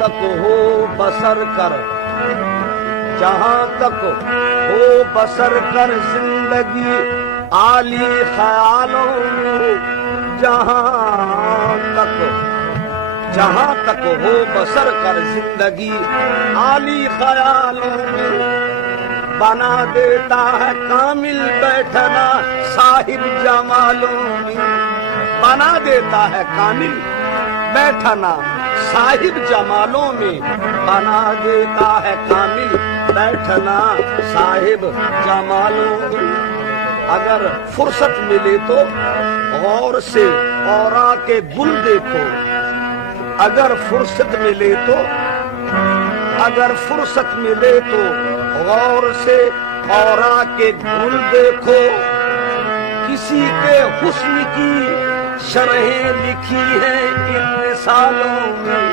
تک ہو بسر کر، جہاں تک ہو بسر کر زندگی عالی خیالوں میں، جہاں تک ہو بسر کر زندگی عالی خیالوں میں، بنا دیتا ہے کامل بیٹھنا صاحب جمالوں میں، بنا دیتا ہے کامل بیٹھنا صاحب جمالوں میں، بنا دیتا ہے کامل بیٹھنا صاحب جمالوں میں۔ اگر فرصت ملے تو غور سے اورا کے گل دیکھو، اگر فرصت ملے تو غور سے اورا کے گل دیکھو، کسی کے حسن کی شرحیں لکھی ہیں ان مثالوں میں۔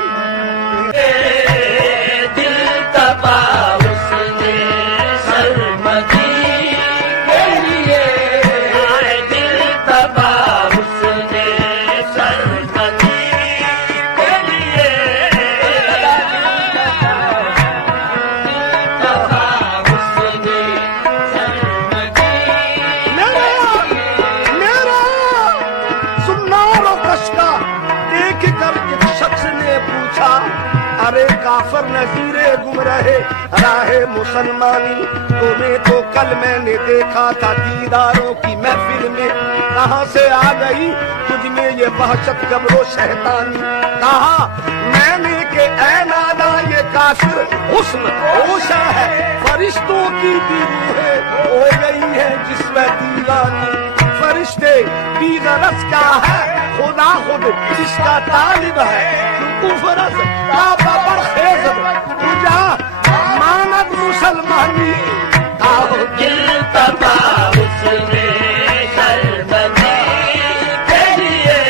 دل تبا اس نے سرمدی کے لیے، دل تبا اس نے سرمدی کے لیے، دل تبا اس نے سرمدی۔ میرا سنار و کشکا دیکھ کر ایک شخص نے پوچھا، ارے کافر نذیر گمراہ راہ مسلمانی، تمہیں تو کل میں نے دیکھا تھا دیداروں کی محفل میں، کہاں سے آ گئی تجھ میں یہ وحشت قبر و شیطانی؟ کہا میں نے کہ اے نادا یہ کافر حسن ہوشا ہے، فرشتوں کی بھی روحیں ہو گئی ہیں جس میں دیوانی، فرشتے بھی غرض کا ہے خدا خود جس کا طالب ہے، فرض کا بابر خیز تجا ماند مسلمانی، آؤ دل تبا اس نے سرمدی کے لیے،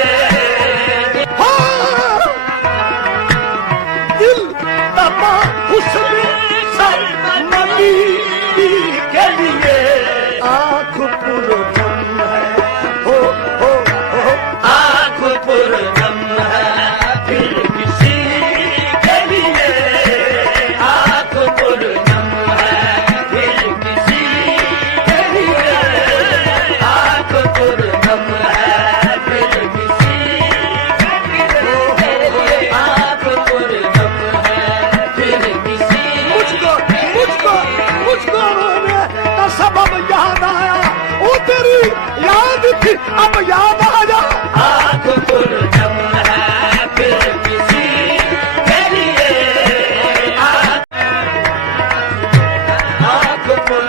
دل تبا اس نے سرمدی کے لیے، آنکھ پر غم ہے ہو آنکھ پر غم ہے پھر کسی کے لیے، آنکھ پر غم ہے پھر کسی کے لیے، آنکھ پر غم ہے پھر کسی کے لیے، آنکھ پر غم ہے پھر کسی۔ مجھ کو رونے کا سبب یاد آیا، وہ تیری یاد تھی اب یاد آیا، آنکھ پر غم ہے پھر کسی کے لیے، آنکھ پر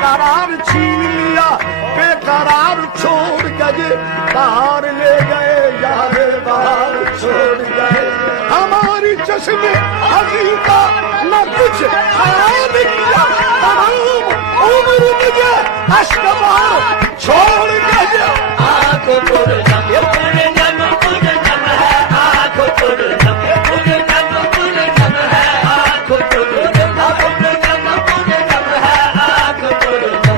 قرار چھین لیا، بے قرار چھوڑ گئے، باہر لے گئے یار باہر چھوڑ گئے، ہماری چشم حقیقی کا نہ کچھ خیال کیا، تمام عمر مجھے اشک بہار چھوڑ گئے، آنکھ پر غم ہے آنکھ پر غم ہے، آنکھ پر غم ہے، آنکھ پر غم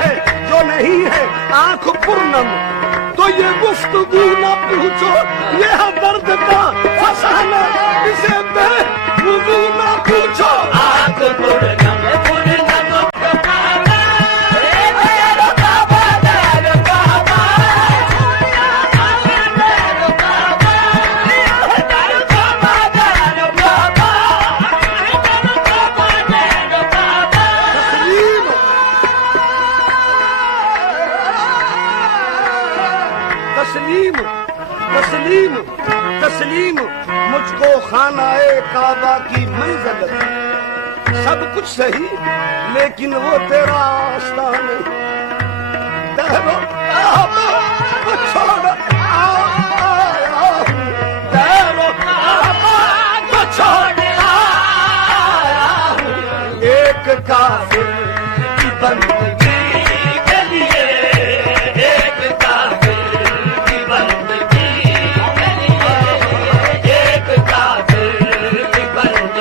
ہے، جو نہیں ہے آنکھ پرنم تو یہ گفتگو نہ پوچھو، یہ درد کا فسانہ اسے بے وضو نہ پوچھو، آنکھ پر غم ہے تسلیم مجھ کو خانہ کعبہ کی منزل، سب کچھ صحیح لیکن وہ تیرا آستان، تیرو کعبہ کو چھوڑ آیا ہوں، تیرو کعبہ کو چھوڑ آیا ہوں، ایک کافر کی بندگی کے لیے، ایک کافر کی بندگی کے لیے، ایک کافر کی بندگی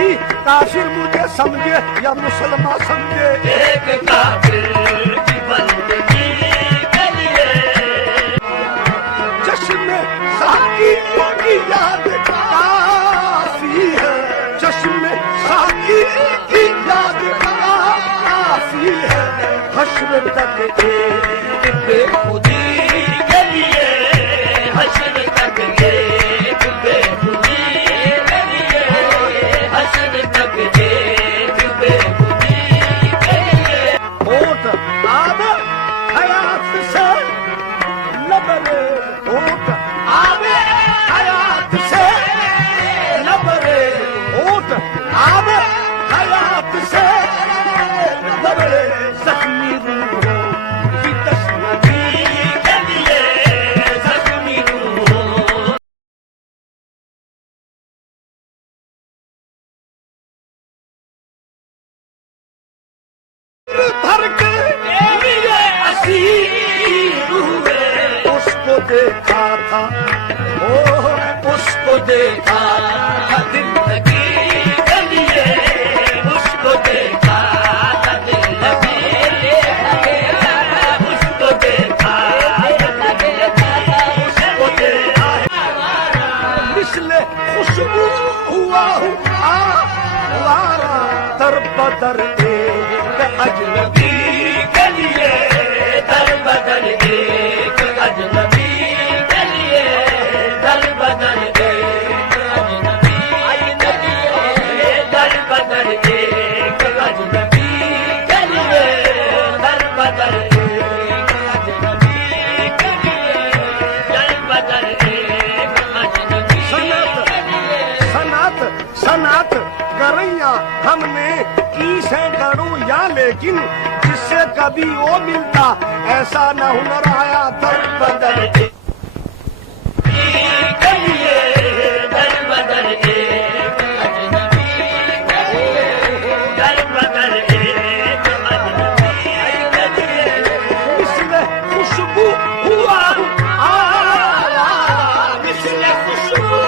وہی کافر مجھے سمجھے یا مسلمان سمجھے. ایک کافر کی بندگی کے لیے چشم ساقی کی یاد کافی ہے. چشم ساقی کی یاد کافی ہے. حشر تک ایک بے خودی کے لیے حشر تک ایک بے خودی کے لیے حشر تک ایک بے خودی کے لیے ہوٹ آب حیات سے لبریز. ہوٹ آب حیات سے لبریز. ہوٹ آب حیات سے لبریز. زخمی روحوں کی تشنگی کے لیے زخمی روحوں بھر کے لیے اسیر ہوئے. اس کو دیکھا تھا. اس کو دیکھا تھا زندگی کے لیے. اس کو دیکھا تھا زندگی کے لیے. اس کو دیکھا اس کو دیکھا مثل خوشبو ہوا ہوں آوارہ در بدر ایک اجنبی. اجنبی کے لیے در بدر ایک اجنبی کے لیے در بدر ایک اجنبی در بدر ایک اجنبی کے لیے در بدر ایک اجنبی کے لیے در بدر ایک اجنبی کے لیے. صنعت گریاں ہم نے کی سے گڑوں یا لیکن جس سے کبھی وہ ملتا ایسا نہ ہنر آیا در بدر. کے لیے در بدر ایک اجنبی کے لیے در بدر ایک اجنبی کے لیے. مثل خوشبو ہوا ہوں مثل خوشبو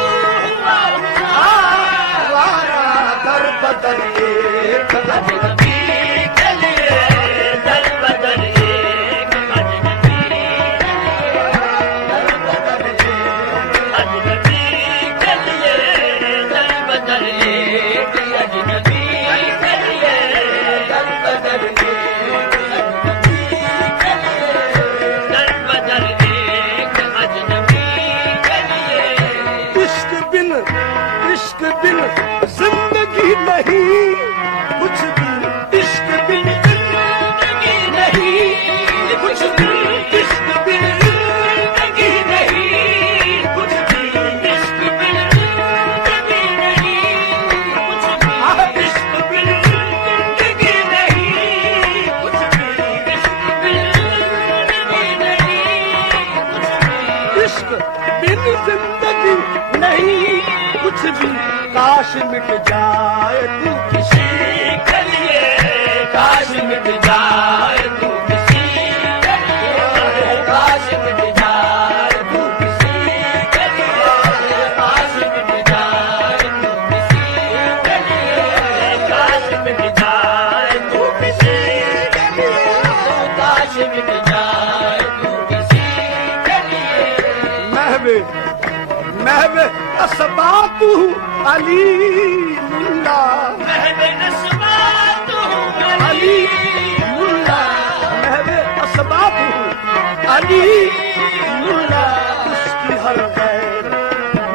آوارہ در بدر ایک اجنبی کے لیے در بدر ایک اجنبی در بدر ایک اجنبی کے لیے در بدر ایک اجنبی کے لیے در بدر ایک اجنبی کے لیے در بدر ایک اجنبی کے لیے. عشق بن زندگی نہیں کچھ بھی. عشق بن زندگی نہیں کچھ بھی. عشق بن زندگی نہیں کچھ بھی. عشق بن زندگی نہیں کچھ بھی. عشق بن زندگی نہیں کچھ بھی. عشق بن زندگی نہیں کچھ بھی. عشق بن زندگی نہیں کچھ بھی. کاش مٹ جائے تو کسی کے لیے کاش مٹ جائے تو کسی کے لیے. کاش مٹ جائے تو کسی کے لیے. کاش مٹ جائے تو کسی کے لیے. کاش مٹ جائے تو کسی کے لیے. کاش مٹ جائے تو کسی کے لیے. محو اسبات علی اللہ. محو اسبات علی اللہ. محو اسبات علی اللہ. اس کی ہر غیر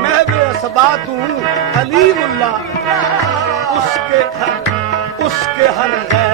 محو اسبات علی اللہ. اس کے ہر غیر